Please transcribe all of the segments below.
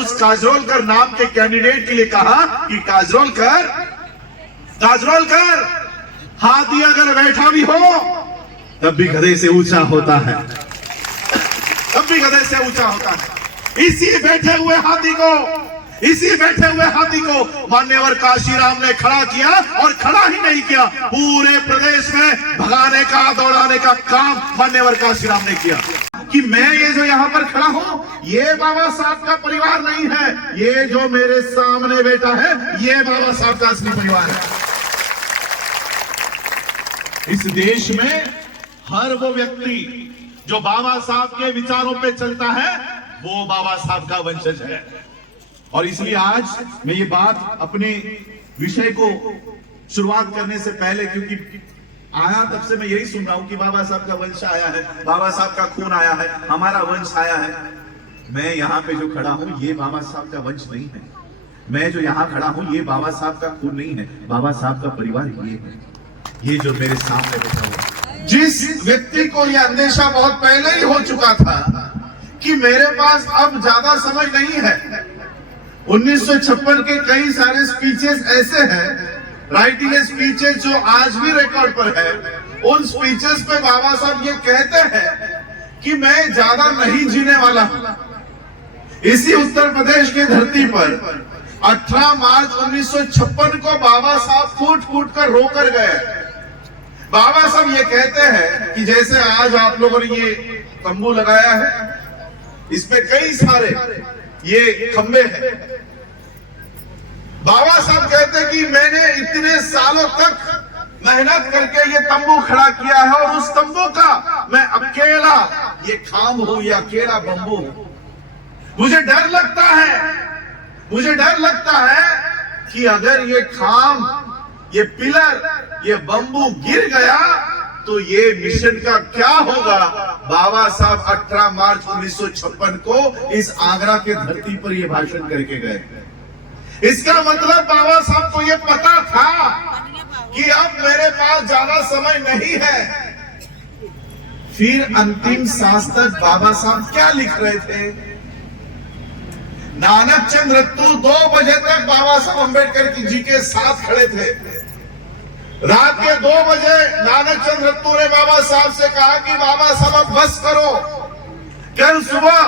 उस काजरोलकर नाम के कैंडिडेट के लिए कहा कि काजरोलकर हाथी अगर बैठा भी हो तब भी गधे से ऊंचा होता है, तब भी गधे से ऊंचा होता है। इसी बैठे हुए हाथी को मान्यवर काशीराम ने खड़ा किया, और खड़ा ही नहीं किया, पूरे प्रदेश में भगाने का, दौड़ाने का काम मान्यवर काशीराम ने किया। कि मैं ये जो यहाँ पर खड़ा हूं, ये बाबा साहब का परिवार नहीं है, ये जो मेरे सामने बैठा है ये बाबा साहब का असली परिवार है। इस देश में हर वो व्यक्ति जो बाबा साहब के विचारों पे चलता है वो बाबा साहब का वंशज है। और इसलिए आज मैं ये बात अपने विषय को शुरुआत करने से पहले, क्योंकि आया तब से मैं यही सुन रहा हूं कि बाबा साहब का वंश आया है, बाबा साहब का खून आया है, हमारा वंश आया है। मैं यहाँ पे जो खड़ा हूं ये बाबा साहब का वंश नहीं है, मैं जो यहाँ खड़ा हूं ये बाबा साहब का खून नहीं है, बाबा साहब का परिवार ये है, ये जो मेरे सामने बैठा हुआ। जिस व्यक्ति को यह अंदेशा बहुत पहले ही हो चुका था कि मेरे पास अब ज्यादा समय नहीं है, 1956 के कई सारे स्पीचेस ऐसे हैं, राइटिंग स्पीचेस जो आज भी रिकॉर्ड पर है, उन स्पीचेस पे बाबा साहब ये कहते हैं कि मैं ज्यादा नहीं जीने वाला हूं। इसी उत्तर प्रदेश की धरती पर 18 मार्च 1956 को बाबा साहब फूट फूट कर रोकर गए। बाबा साहब ये कहते हैं कि जैसे आज आप लोगों ने ये तंबू लगाया है, इसमें कई सारे ये खंबे हैं। बाबा साहब कहते हैं कि मैंने इतने सालों तक मेहनत करके ये तंबू खड़ा किया है, और उस तंबू का मैं अकेला ये खाम हूं, ये अकेला बंबू हूं। मुझे डर लगता है कि अगर ये खाम, ये पिलर, ये बंबू गिर गया तो ये मिशन का क्या होगा। बाबा साहब 18 मार्च 1956 को इस आगरा के धरती पर ये भाषण करके गए। इसका मतलब बाबा साहब को ये पता था कि अब मेरे पास ज्यादा समय नहीं है। फिर अंतिम सांस तक बाबा साहब क्या लिख रहे थे? नानक चंद रत्तू 2 बजे तक बाबा साहब अम्बेडकर जी के साथ खड़े थे। रात के 2 बजे नानक चंद रत्तू ने बाबा साहब से कहा कि बाबा साहब अब बस करो, कल सुबह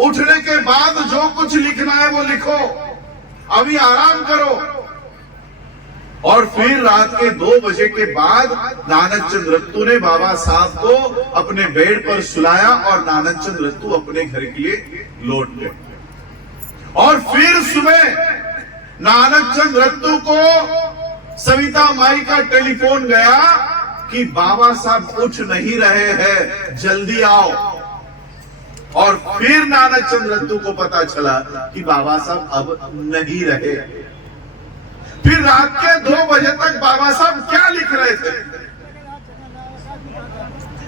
उठने के बाद जो कुछ लिखना है वो लिखो, अभी आराम करो। और फिर रात के 2 बजे के बाद नानक चंद रत्तू ने बाबा साहब को अपने बेड पर सुलाया, और नानक चंद रत्तू अपने घर के लिए लौट गए। और फिर सुबह नानक चंद रत्तू को सविता माई का टेलीफोन गया कि बाबा साहब उठ नहीं रहे हैं, जल्दी आओ। और फिर नानक चंद रत्तू को पता चला कि बाबा साहब अब नहीं रहे। फिर रात के 2 बजे तक बाबा साहब क्या लिख रहे थे?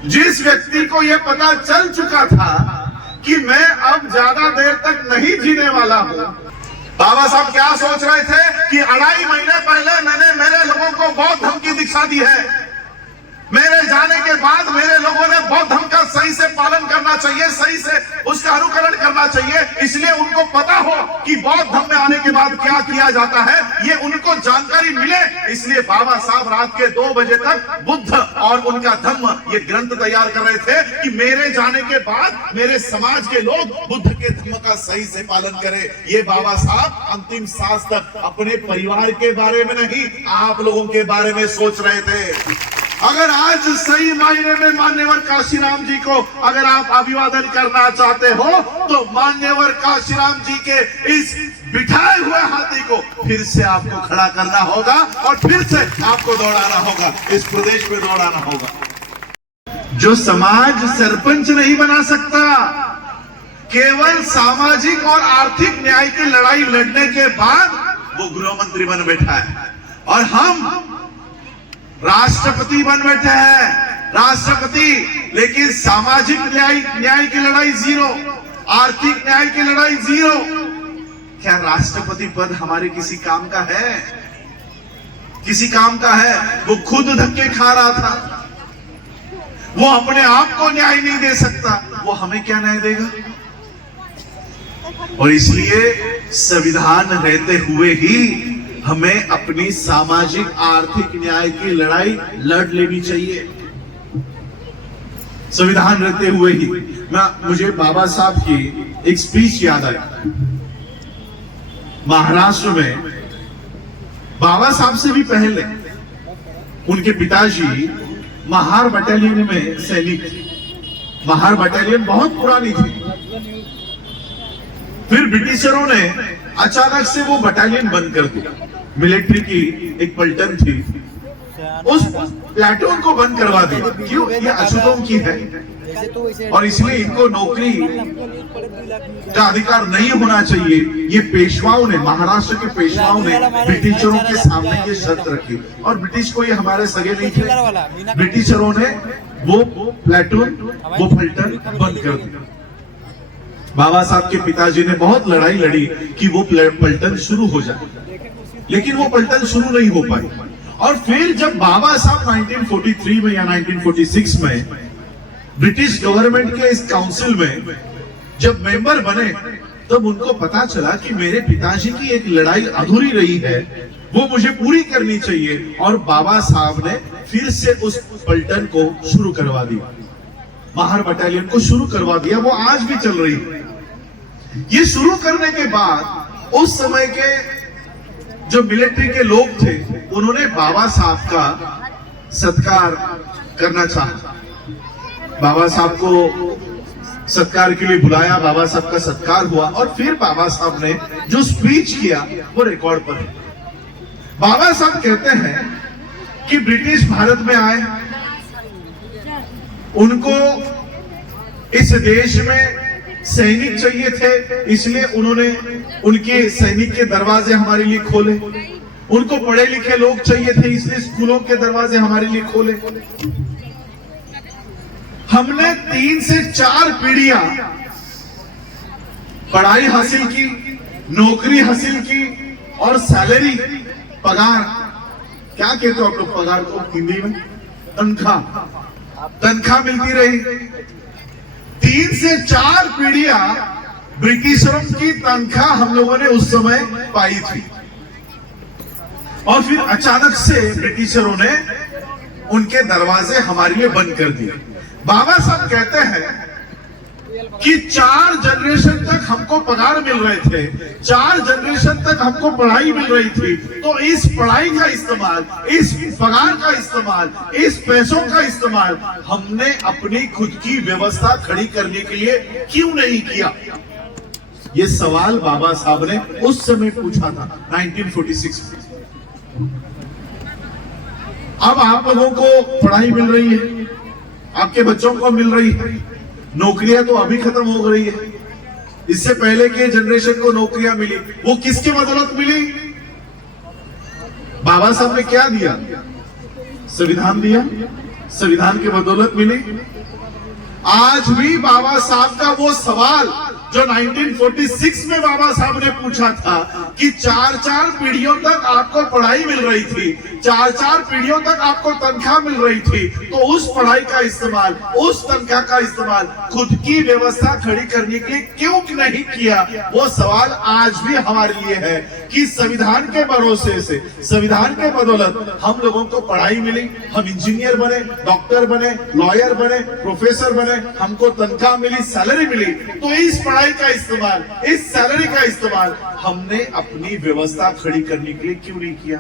जिस व्यक्ति को यह पता चल चुका था कि मैं अब ज्यादा देर तक नहीं जीने वाला हूं, बाबा साहब क्या सोच रहे थे कि 2.5 महीने पहले मैंने मेरे लोगों को बौद्ध धर्म की दीक्षा दी है, मेरे जाने के बाद मेरे लोगों ने बौद्ध धर्म का सही से पालन करना चाहिए, सही से उसका अनुकरण करना चाहिए, इसलिए उनको पता हो कि बौद्ध धर्म में आने के बाद क्या किया जाता है, ये उनको जानकारी मिले। इसलिए बाबा साहब रात के 2 बजे तक बुद्ध और उनका धर्म ये ग्रंथ तैयार कर रहे थे कि मेरे जाने के बाद मेरे समाज के लोग बुद्ध के धर्म का सही से पालन करें। ये बाबा साहब अंतिम सांस तक अपने परिवार के बारे में नहीं, आप लोगों के बारे में सोच रहे थे। अगर आज सही मायने में मान्यवर काशीराम जी को अगर आप अभिवादन करना चाहते हो तो मान्यवर काशीराम जी के इस बिठाए हुए हाथी को फिर से आपको खड़ा करना होगा, और फिर से आपको दौड़ाना होगा, इस प्रदेश में दौड़ाना होगा। जो समाज सरपंच नहीं बना सकता, केवल सामाजिक और आर्थिक न्याय की लड़ाई लड़ने के बाद वो गृह मंत्री बन बैठा है, और हम राष्ट्रपति बन बैठे हैं, राष्ट्रपति, लेकिन सामाजिक न्याय की लड़ाई 0, आर्थिक न्याय की लड़ाई 0। क्या राष्ट्रपति पद हमारे किसी काम का है? किसी काम का है? वो खुद धक्के खा रहा था, वो अपने आप को न्याय नहीं दे सकता, वो हमें क्या न्याय देगा? और इसलिए संविधान रहते हुए ही हमें अपनी सामाजिक आर्थिक न्याय की लड़ाई लड़ लेनी चाहिए। संविधान रहते हुए ही मुझे बाबा साहब की एक स्पीच याद आई। महाराष्ट्र में बाबा साहब से भी पहले उनके पिताजी महार बटालियन में सैनिक थे। महार बटालियन बहुत पुरानी थी। फिर ब्रिटिशरों ने अचानक से वो बटालियन बंद कर दिया। मिलिट्री की एक पलटन थी, उस प्लेटून को बंद करवा दिया। क्यों? ये अछूतों की है और इसलिए इनको नौकरी का अधिकार नहीं होना चाहिए। ये पेशवाओं ने, महाराष्ट्र के पेशवाओं ने ब्रिटिशरों के सामने ये शर्त रखी और ब्रिटिश को ये हमारे सगे नहीं थे। ब्रिटिशरों ने वो प्लेटून, वो पलटन बंद कर दिया। बाबा साहब के पिताजी ने बहुत लड़ाई लड़ी कि वो पलटन शुरू हो जाए, लेकिन वो पलटन शुरू नहीं हो पाई। और फिर जब बाबा साहब 1943 में या 1946 में ब्रिटिश गवर्नमेंट के इस काउंसिल में जब मेंबर बने, तब उनको पता चला कि मेरे पिताजी की एक लड़ाई अधूरी रही है, वो मुझे पूरी करनी चाहिए। और बाबा साहब ने फिर से उस पलटन को शुरू करवा दिया, महार बटालियन को शुरू करवा दिया। वो आज भी चल रही है। ये शुरू करने के बाद उस समय के जो मिलिट्री के लोग थे, उन्होंने बाबा साहब का सत्कार करना चाहा। बाबा साहब को सत्कार के लिए बुलाया, बाबा साहब का सत्कार हुआ और फिर बाबा साहब ने जो स्पीच किया वो रिकॉर्ड पर है। बाबा साहब कहते हैं कि ब्रिटिश भारत में आए, उनको इस देश में सैनिक चाहिए थे, इसलिए उन्होंने उनके सैनिक के दरवाजे हमारे लिए खोले। उनको पढ़े लिखे लोग चाहिए थे, इसलिए स्कूलों के दरवाजे हमारे लिए खोले। हमने 3 से 4 पीढ़ियां पढ़ाई हासिल की, नौकरी हासिल की और सैलरी, पगार, क्या कहते हो आप लोग पगार को हिंदी में? तनख्वाह मिलती रही। 3 से 4 पीढ़ियां ब्रिटिशरों की तनख्वाह हम लोगों ने उस समय पाई थी और फिर अचानक से ब्रिटिशरों ने उनके दरवाजे हमारे लिए बंद कर दिए। बाबा साहब कहते हैं कि 4 जनरेशन तक हमको पगार मिल रहे थे, 4 जनरेशन तक हमको पढ़ाई मिल रही थी, तो इस पढ़ाई का इस्तेमाल, इस पगार का इस्तेमाल, इस पैसों का इस्तेमाल हमने अपनी खुद की व्यवस्था खड़ी करने के लिए क्यों नहीं किया? ये सवाल बाबा साहब ने उस समय पूछा था 1946 में। अब आप लोगों को पढ़ाई मिल रही है, आपके बच्चों को मिल रही है, नौकरियां तो अभी खत्म हो गई है। इससे पहले के जनरेशन को नौकरियां मिली, वो किसकी बदौलत मिली? बाबा साहब ने क्या दिया? संविधान दिया, संविधान की बदौलत मिली। आज भी बाबा साहब का वो सवाल जो 1946 में बाबा साहब ने पूछा था कि 4-4 पीढ़ियों तक आपको पढ़ाई मिल रही थी, 4-4 पीढ़ियों तक आपको तनख्वाह मिल रही थी, तो उस पढ़ाई का इस्तेमाल, उस तनख्वाह का इस्तेमाल खुद की व्यवस्था खड़ी करने के लिए क्यों नहीं किया? वो सवाल आज भी हमारे लिए है कि संविधान के भरोसे से, संविधान के बदौलत हम लोगों को पढ़ाई मिली, हम इंजीनियर बने, डॉक्टर बने, लॉयर बने, प्रोफेसर बने, हमको तनख्वाह मिली, सैलरी मिली। तो इस पढ़ाई का इस्तेमाल, इस सैलरी का इस्तेमाल हमने अपनी व्यवस्था खड़ी करने के लिए क्यों नहीं किया?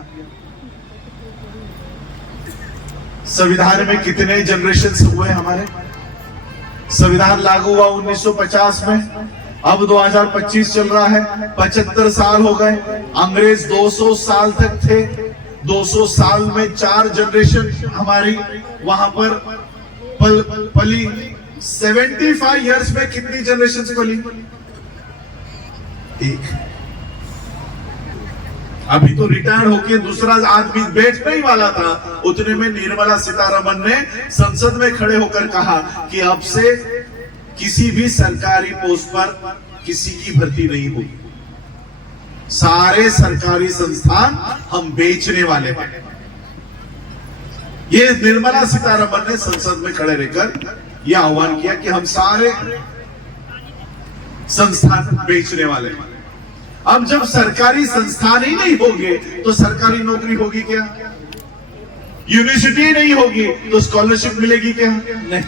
संविधान में कितने जनरेशन हुए हमारे? संविधान लागू हुआ 1950 में, अब 2025 चल रहा है, 75 साल हो गए। अंग्रेज 200 साल तक थे, 200 साल में 4 जनरेशन हमारी वहां पर पली। 75 इयर्स में कितनी जनरेशन पली? एक। अभी तो रिटायर होके दूसरा आदमी बैठने ही वाला था, उतने में निर्मला सीतारमण ने संसद में खड़े होकर कहा कि अब से किसी भी सरकारी पोस्ट पर किसी की भर्ती नहीं होगी, सारे सरकारी संस्थान हम बेचने वाले हैं। ये निर्मला सीतारमण ने संसद में खड़े रहकर यह आह्वान किया कि हम सारे संस्थान बेचने वाले। अब जब सरकारी संस्थान ही नहीं होंगे तो सरकारी नौकरी होगी क्या? यूनिवर्सिटी नहीं होगी तो स्कॉलरशिप मिलेगी क्या? नहीं।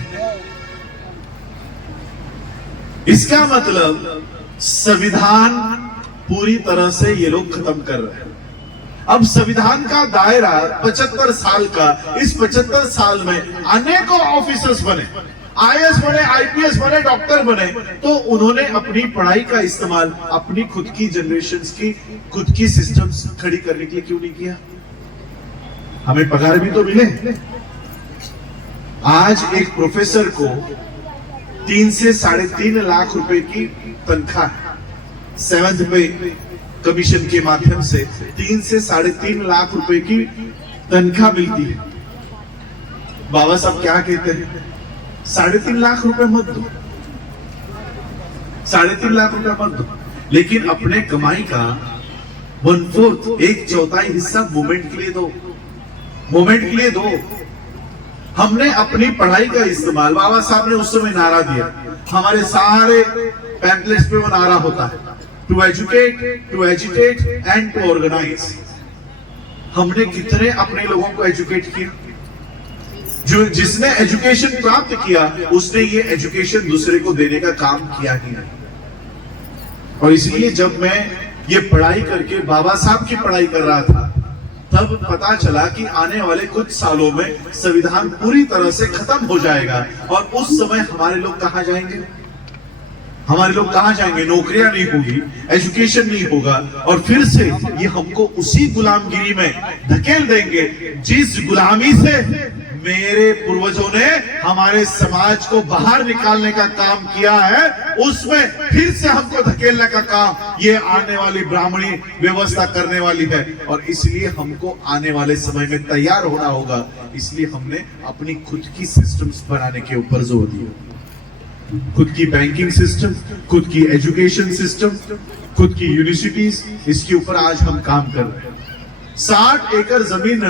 इसका मतलब संविधान पूरी तरह से ये लोग खत्म कर रहे हैं। अब संविधान का दायरा 75 साल का, इस 75 साल में अनेकों ऑफिसर्स बने, आईएएस बने, आईपीएस बने, डॉक्टर बने, तो उन्होंने अपनी पढ़ाई का इस्तेमाल अपनी खुद की जनरेशंस की खुद की सिस्टम्स खड़ी करने के लिए क्यों नहीं किया? हमें पगार भी तो मिले। आज एक प्रोफेसर को 3 से 3.5 लाख रुपए की तनख्वाह है, 7th पे कमीशन के माध्यम से 3 से 3.5 लाख रुपए की तनख्वाह मिलती है। बाबा साहब क्या कहते हैं? 3.5 लाख रुपए मत दो, 3.5 लाख रुपए मत दो, लेकिन अपने कमाई का 1/4, 1/4 हिस्सा मूवमेंट के लिए दो, मूवमेंट के लिए दो। हमने अपनी पढ़ाई का इस्तेमाल, बाबा साहब ने उस समय नारा दिया, हमारे सारे पैम्पलेट्स पे वो नारा होता है, to educate, to agitate and to organise. हमने कितने अपने लोगों को एजुकेट किया? जो जिसने एजुकेशन प्राप्त किया उसने ये एजुकेशन दूसरे को देने का काम किया ही नहीं। और इसलिए जब मैं ये पढ़ाई करके बाबा साहब की पढ़ाई कर रहा था, तब पता चला कि आने वाले कुछ सालों में संविधान पूरी तरह से खत्म हो जाएगा और उस समय हमारे लोग कहां जाएंगे? हमारे लोग कहां जाएंगे? नौकरियां नहीं होगी, एजुकेशन नहीं होगा, और फिर से ये हमको उसी गुलामगिरी में धकेल देंगे जिस गुलामी से मेरे पूर्वजों ने हमारे समाज को बाहर निकालने का काम किया है, उसमें फिर से हमको धकेलने का काम ये आने वाली ब्राह्मणी व्यवस्था करने वाली है। और इसलिए हमको आने वाले समय में तैयार होना होगा। इसलिए हमने अपनी खुद की सिस्टम्स बनाने के ऊपर जोर दिया, खुद की बैंकिंग सिस्टम, खुद की एजुकेशन सिस्टम, खुद की यूनिवर्सिटीज, इसके ऊपर आज हम काम कर रहे हैं। 60 एकड़ जमीन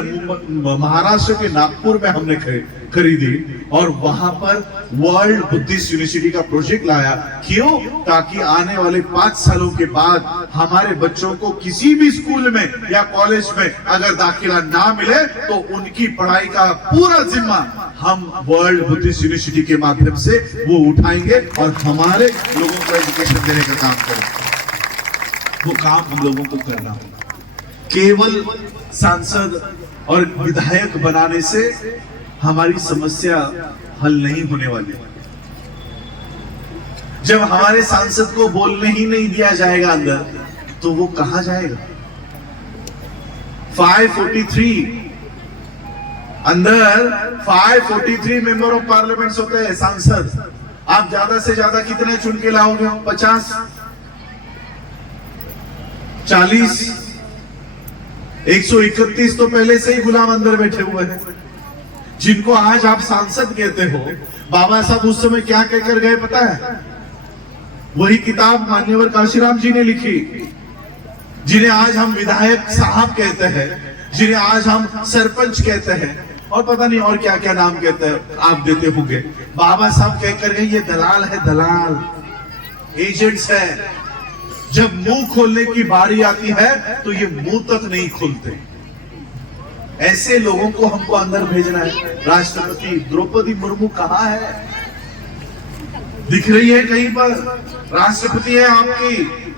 महाराष्ट्र के नागपुर में हमने खरीदी और वहां पर वर्ल्ड बुद्धिस्ट यूनिवर्सिटी का प्रोजेक्ट लाया। क्यों? ताकि आने वाले 5 सालों के बाद हमारे बच्चों को किसी भी स्कूल में या कॉलेज में अगर दाखिला ना मिले तो उनकी पढ़ाई का पूरा जिम्मा हम वर्ल्ड बुद्धिस्ट यूनिवर्सिटी के माध्यम से वो उठाएंगे और हमारे लोगों को एजुकेशन देने का काम करेंगे। वो काम हम लोगों को करना होगा। केवल सांसद और विधायक बनाने से हमारी समस्या हल नहीं होने वाली। जब हमारे सांसद को बोलने ही नहीं दिया जाएगा अंदर, तो वो कहां जाएगा? 543 अंदर 543 मेंबर ऑफ पार्लियामेंट होते हैं, सांसद। आप ज्यादा से ज्यादा कितने चुन के लाओगे? 50, 40, 131 तो पहले से ही गुलाम अंदर बैठे हुए हैं, जिनको आज आप सांसद कहते हो। बाबा साहब उस समय क्या कहकर गए पता है? वही किताब मान्यवर काशीराम जी ने लिखी, जिन्हें आज हम विधायक साहब कहते हैं, जिन्हें आज हम सरपंच कहते हैं, और पता नहीं और क्या क्या नाम कहते हैं, आप देते होंगे। बाबा साहब कहकर गए ये दलाल है, दलाल, एजेंट्स है। जब मुंह खोलने की बारी आती है तो ये मुंह तक नहीं खोलते। ऐसे लोगों को हमको अंदर भेजना है। राष्ट्रपति द्रौपदी मुर्मू कहां है? दिख रही है कहीं पर? राष्ट्रपति है आपकी।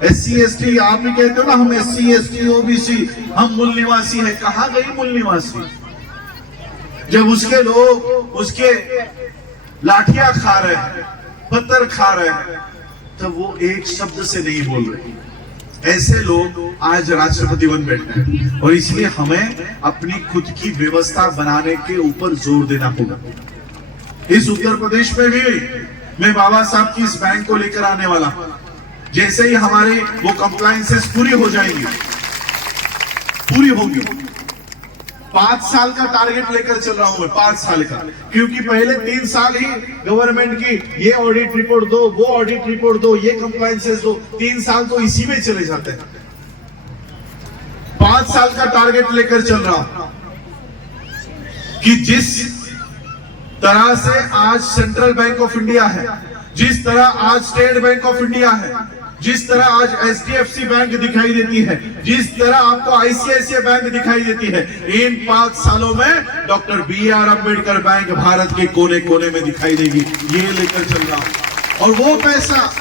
SC ST आप भी कहते हो ना, हम SC ST OBC, हम मूल निवासी है। कहां गई मूल निवासी? जब उसके लोग उसके लाठियां खा रहे हैं, पत्थर खा रहे हैं, तो वो एक शब्द से नहीं बोल रहे। ऐसे लोग आज राष्ट्रपति बन बैठे हैं। और इसलिए हमें अपनी खुद की व्यवस्था बनाने के ऊपर जोर देना होगा। इस उत्तर प्रदेश में भी मैं बाबा साहब की इस बैंक को लेकर आने वाला हूं। जैसे ही हमारे वो कंप्लायंसेस पूरी हो जाएंगी, पूरी होंगी, 5 साल का टारगेट लेकर चल रहा हूं मैं, 5 साल का। क्योंकि पहले 3 साल ही गवर्नमेंट की ये ऑडिट रिपोर्ट दो, वो ऑडिट रिपोर्ट दो, ये कंप्लायंसेस दो, 3 साल तो इसी में चले जाते हैं। 5 साल का टारगेट लेकर चल रहा हूं कि जिस तरह से आज सेंट्रल बैंक ऑफ इंडिया है, जिस तरह आज स्टेट बैंक ऑफ इंडिया है, जिस तरह आज HDFC बैंक दिखाई देती है, जिस तरह आपको ICICI बैंक दिखाई देती है, इन 5 सालों में doctor BR Ambedkar bank Bharat के कोने कोने में दिखाई देगी। ये लेकर चल रहा हूं। और वो पैसा,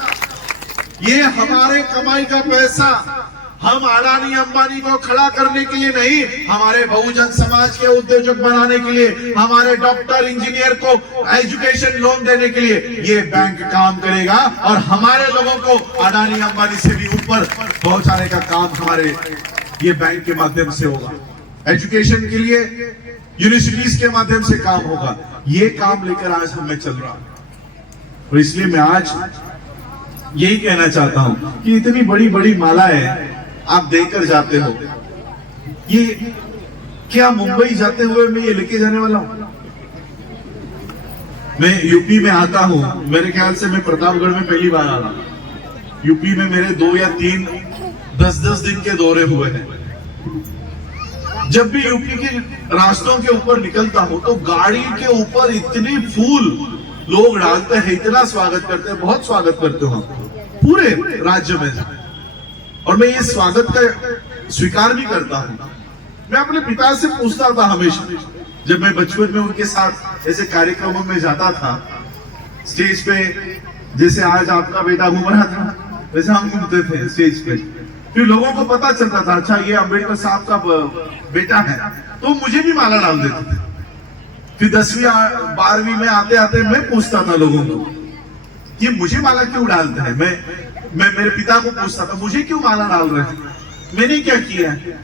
ये हमारे कमाई का पैसा हम अडानी अंबानी को खड़ा करने के लिए नहीं, हमारे बहुजन समाज के उद्योजक बनाने के लिए, हमारे डॉक्टर इंजीनियर को एजुकेशन लोन देने के लिए ये बैंक काम करेगा। और हमारे लोगों को अडानी अंबानी से भी ऊपर पहुंचाने का काम हमारे ये बैंक के माध्यम से होगा। एजुकेशन के लिए यूनिवर्सिटीज के माध्यम से काम होगा। ये काम लेकर आज हमें चल रहा है। और इसलिए मैं आज यही कहना चाहता हूं कि इतनी बड़ी बड़ी मालाएं आप देकर जाते हो, ये क्या मुंबई जाते हुए मैं ये लेके जाने वाला हूं? मैं यूपी में आता हूं, मेरे ख्याल से मैं प्रतापगढ़ में पहली बार आ रहा हूं। यूपी में मेरे 2 या 3 10-10 दिन के दौरे हुए हैं। जब भी यूपी के रास्तों के ऊपर निकलता हूं तो गाड़ी के ऊपर इतनी फूल लोग डालते हैं, इतना स्वागत करते हैं, बहुत स्वागत करते हो पूरे राज्य में। और मैं ये स्वागत का स्वीकार भी करता हूं। मैं अपने पिता से पूछता था हमेशा, जब मैं बचपन में उनके साथ ऐसे कार्यक्रमों में जाता था, स्टेज पे जैसे आज आपका बेटा घूम रहा था वैसे हम घूमते थे स्टेज पे। फिर लोगों को पता चलता था अच्छा ये अम्बेडकर साहब का बेटा है, तो मुझे भी माला डाल देते थे। फिर 10वीं 12वीं में आते आते मैं पूछता था लोगों को ये मुझे माला क्यों डालते हैं। मैं मेरे पिता को पूछता था मुझे क्यों माला डाल रहे हैं, मैंने क्या किया है।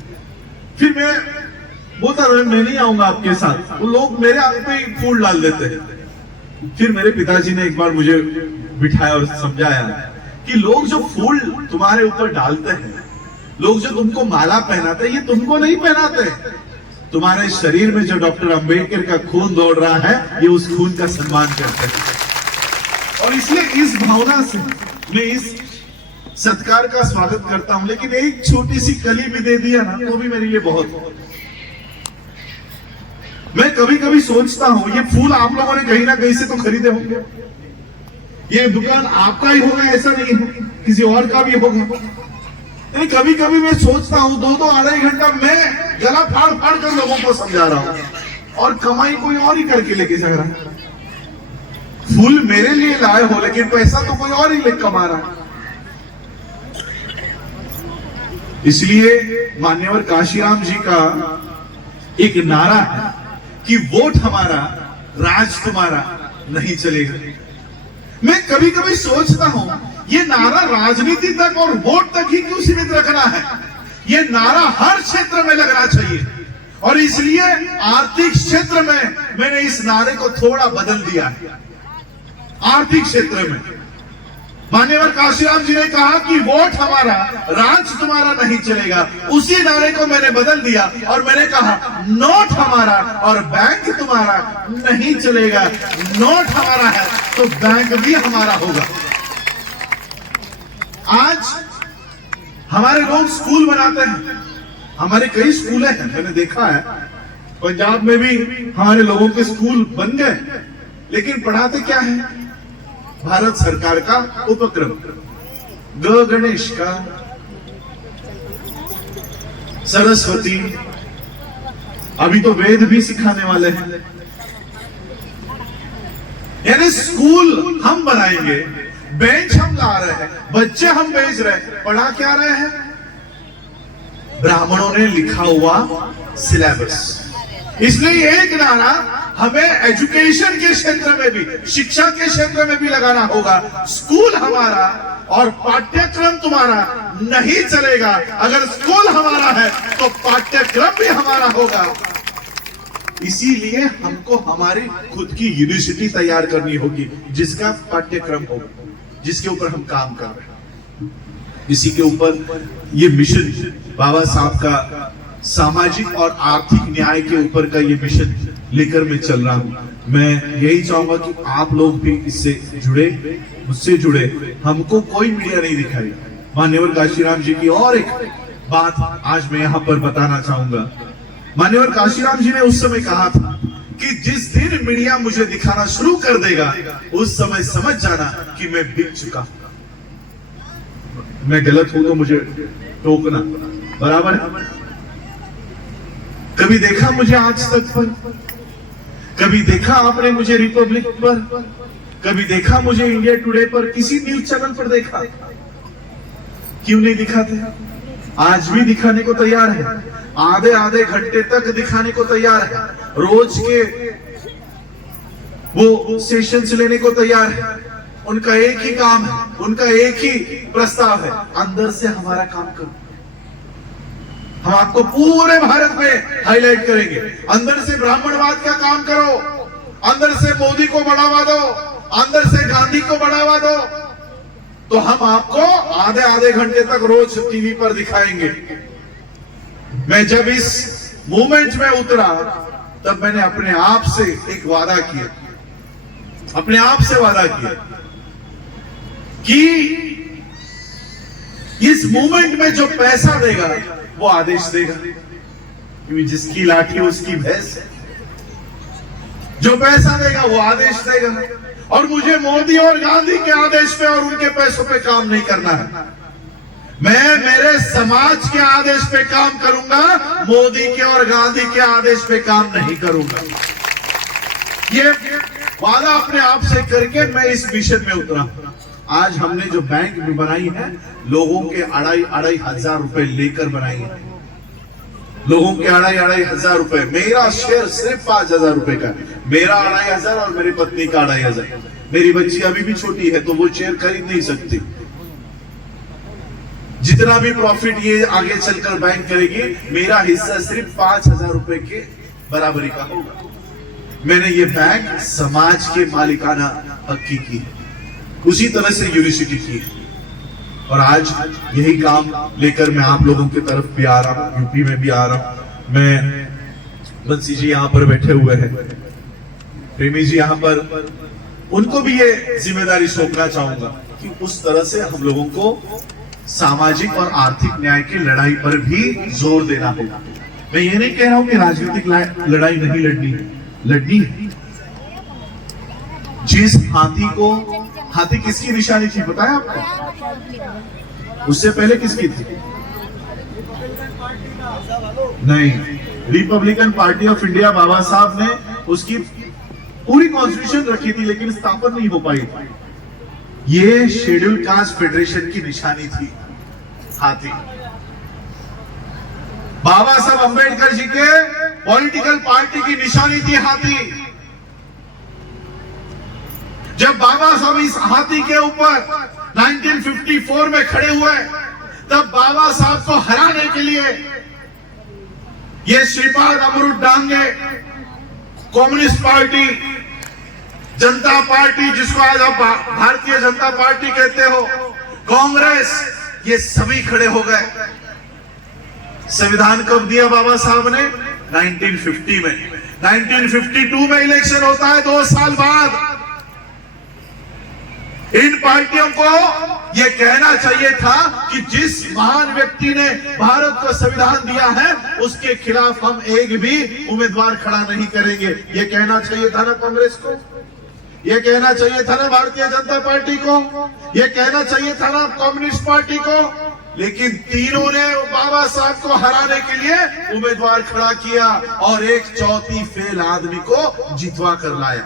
फिर मैं बोलता था मैं नहीं आऊंगा आपके साथ, वो लोग मेरे आंख पे फूल डाल देते हैं। फिर मेरे पिताजी ने एक बार मुझे बिठाया और समझाया कि लोग जो फूल तुम्हारे ऊपर डालते हैं, लोग जो तुमको माला पहनाते हैं, ये तुमको नहीं पहनाते, तुम्हारे शरीर में जो डॉक्टर अंबेडकर का खून दौड़ रहा है, ये उस खून का सम्मान करते हैं। और इसलिए इस भावना से मैं इस सत्कार का स्वागत करता हूं। लेकिन एक छोटी सी कली भी दे दिया ना तो भी मेरे लिए बहुत। मैं कभी कभी सोचता हूं ये फूल आप लोगों ने कहीं ना कहीं से तो खरीदे होंगे, ये दुकान आपका ही होगा ऐसा नहीं है, किसी और का भी होगा। कभी कभी मैं सोचता हूं 2-2 2.5 घंटा मैं गला फाड़ फाड़ कर लोगों को समझा रहा हूं और कमाई कोई और ही करके लेके जा रहा है। फूल मेरे लिए लाए हो लेकिन पैसा तो कोई और ही ले कमा रहा है। इसलिए मान्यवर काशीराम जी का एक नारा है कि वोट हमारा, राज तुम्हारा नहीं चलेगा। मैं कभी कभी सोचता हूं ये नारा राजनीति तक और वोट तक ही क्यों सीमित रखना है, ये नारा हर क्षेत्र में लगना चाहिए। और इसलिए आर्थिक क्षेत्र में मैंने इस नारे को थोड़ा बदल दिया है। आर्थिक क्षेत्र में मान्यवर काशीराम जी ने कहा कि वोट हमारा, राज तुम्हारा नहीं चलेगा, उसी नारे को मैंने बदल दिया और मैंने कहा नोट हमारा और बैंक तुम्हारा नहीं चलेगा। नोट हमारा है तो बैंक भी हमारा होगा। आज हमारे लोग स्कूल बनाते हैं, हमारे कई स्कूल हैं, मैंने देखा है पंजाब में भी हमारे लोगों के स्कूल बन गए, लेकिन पढ़ाते क्या है? भारत सरकार का उपक्रम गणेश का, सरस्वती, अभी तो वेद भी सिखाने वाले हैं। यानी स्कूल हम बनाएंगे, बेंच हम ला रहे हैं, बच्चे हम भेज रहे हैं, पढ़ा क्या रहे हैं? ब्राह्मणों ने लिखा हुआ सिलेबस। इसलिए एक नारा हमें एजुकेशन के क्षेत्र में भी, शिक्षा के क्षेत्र में भी लगाना होगा। स्कूल हमारा और पाठ्यक्रम तुम्हारा नहीं चलेगा। अगर स्कूल हमारा है तो पाठ्यक्रम भी हमारा होगा। इसीलिए हमको हमारी खुद की यूनिवर्सिटी तैयार करनी होगी जिसका पाठ्यक्रम होगा, जिसके ऊपर हम काम कर रहे हैं। इसी के ऊपर ये मिशन बाबा साहब का सामाजिक और आर्थिक न्याय के ऊपर का ये मिशन लेकर मैं चल रहा हूं। मैं यही चाहूंगा कि आप लोग भी इससे जुड़े, मुझसे जुड़े। हमको कोई मीडिया नहीं दिखाई। मान्यवर काशीराम जी की और एक बात आज मैं यहां पर बताना चाहूंगा। मान्यवर काशीराम जी ने उस समय कहा था कि जिस दिन मीडिया मुझे दिखाना शुरू कर देगा उस समय समझ जाना कि मैं बिक चुका हूं। मैं गलत हूं तो मुझे टोकना, बराबर है। कभी देखा मुझे आज तक पर, कभी देखा आपने मुझे रिपब्लिक पर, कभी देखा मुझे इंडिया टुडे पर, किसी न्यूज चैनल पर देखा? क्यों नहीं दिखाते? आज भी दिखाने को तैयार है, आधे आधे घंटे तक दिखाने को तैयार है, रोज के वो सेशंस लेने को तैयार है। उनका एक ही काम है, उनका एक ही प्रस्ताव है, अंदर से हमारा काम करो। हम आपको पूरे भारत में हाईलाइट करेंगे। अंदर से ब्राह्मणवाद का काम करो, अंदर से मोदी को बढ़ावा दो, अंदर से गांधी को बढ़ावा दो, तो हम आपको आधे आधे घंटे तक रोज टीवी पर दिखाएंगे। मैं जब इस मूवमेंट में उतरा तब मैंने अपने आप से एक वादा किया, अपने आप से वादा किया कि इस मूवमेंट में जो पैसा देगा वो आदेश देगा, क्योंकि जिसकी लाठी उसकी भैंस। जो पैसा देगा वो आदेश देगा, और मुझे मोदी और गांधी के आदेश पे और उनके पैसों पे काम नहीं करना है। मैं मेरे समाज के आदेश पे काम करूंगा, मोदी के और गांधी के आदेश पे काम नहीं करूंगा। ये वादा अपने आप से करके मैं इस मिशन में उतरा। आज हमने जो बैंक में बनाई है, लोगों के 2,500 रुपए लेकर बनाई है, लोगों के 2,500 रुपए। मेरा शेयर सिर्फ 5,000 रुपए का, मेरा 2,500 और मेरी पत्नी का 2,500। मेरी बच्ची अभी भी छोटी है तो वो शेयर खरीद नहीं सकती। जितना भी प्रॉफिट ये आगे चलकर बैंक करेगी, मेरा हिस्सा सिर्फ 5,000 रुपए के बराबरी का होगा। मैंने ये बैंक समाज के मालिकाना हक की, उसी तरह से यूनिवर्सिटी की, और आज यही काम लेकर मैं आप लोगों की तरफ भी आ रहा हूं, यूपी में भी आ रहा हूं। मैं बंसी जी यहाँ पर बैठे हुए हैं, प्रेमी जी यहाँ पर, उनको भी ये जिम्मेदारी सौंपना चाहूंगा कि उस तरह से हम लोगों को सामाजिक और आर्थिक न्याय की लड़ाई पर भी जोर देना होगा। मैं ये नहीं कह रहा हूं कि राजनीतिक लड़ाई नहीं लड़नी है, लड़नी है। जिस हाथी किसकी निशानी थी पता है आपको? उससे पहले किसकी थी? नहीं, रिपब्लिकन पार्टी ऑफ इंडिया। बाबा साहब ने उसकी पूरी कॉन्स्टिट्यूशन रखी थी, लेकिन स्थापना नहीं हो पाई। ये शेड्यूल कास्ट फेडरेशन की निशानी थी, हाथी। बाबा साहब अंबेडकर जी के पॉलिटिकल पार्टी की निशानी थी हाथी। जब बाबा साहब इस हाथी के ऊपर 1954 में खड़े हुए, तब बाबा साहब को हराने के लिए ये श्रीपाद अमरुद डांगे, कम्युनिस्ट पार्टी, जनता पार्टी जिसको आज आप भारतीय जनता पार्टी कहते हो, कांग्रेस, ये सभी खड़े हो गए। संविधान कब दिया बाबा साहब ने? 1950 में। 1952 में इलेक्शन होता है, 2 साल बाद। इन पार्टियों को यह कहना चाहिए था कि जिस महान व्यक्ति ने भारत को संविधान दिया है, उसके खिलाफ हम एक भी उम्मीदवार खड़ा नहीं करेंगे। यह कहना चाहिए था ना कांग्रेस को, यह कहना चाहिए था ना भारतीय जनता पार्टी को, यह कहना चाहिए था ना कम्युनिस्ट पार्टी को। लेकिन तीनों ने बाबा साहब को हराने के लिए उम्मीदवार खड़ा किया और एक चौथी फेल आदमी को जितवा कर लाया।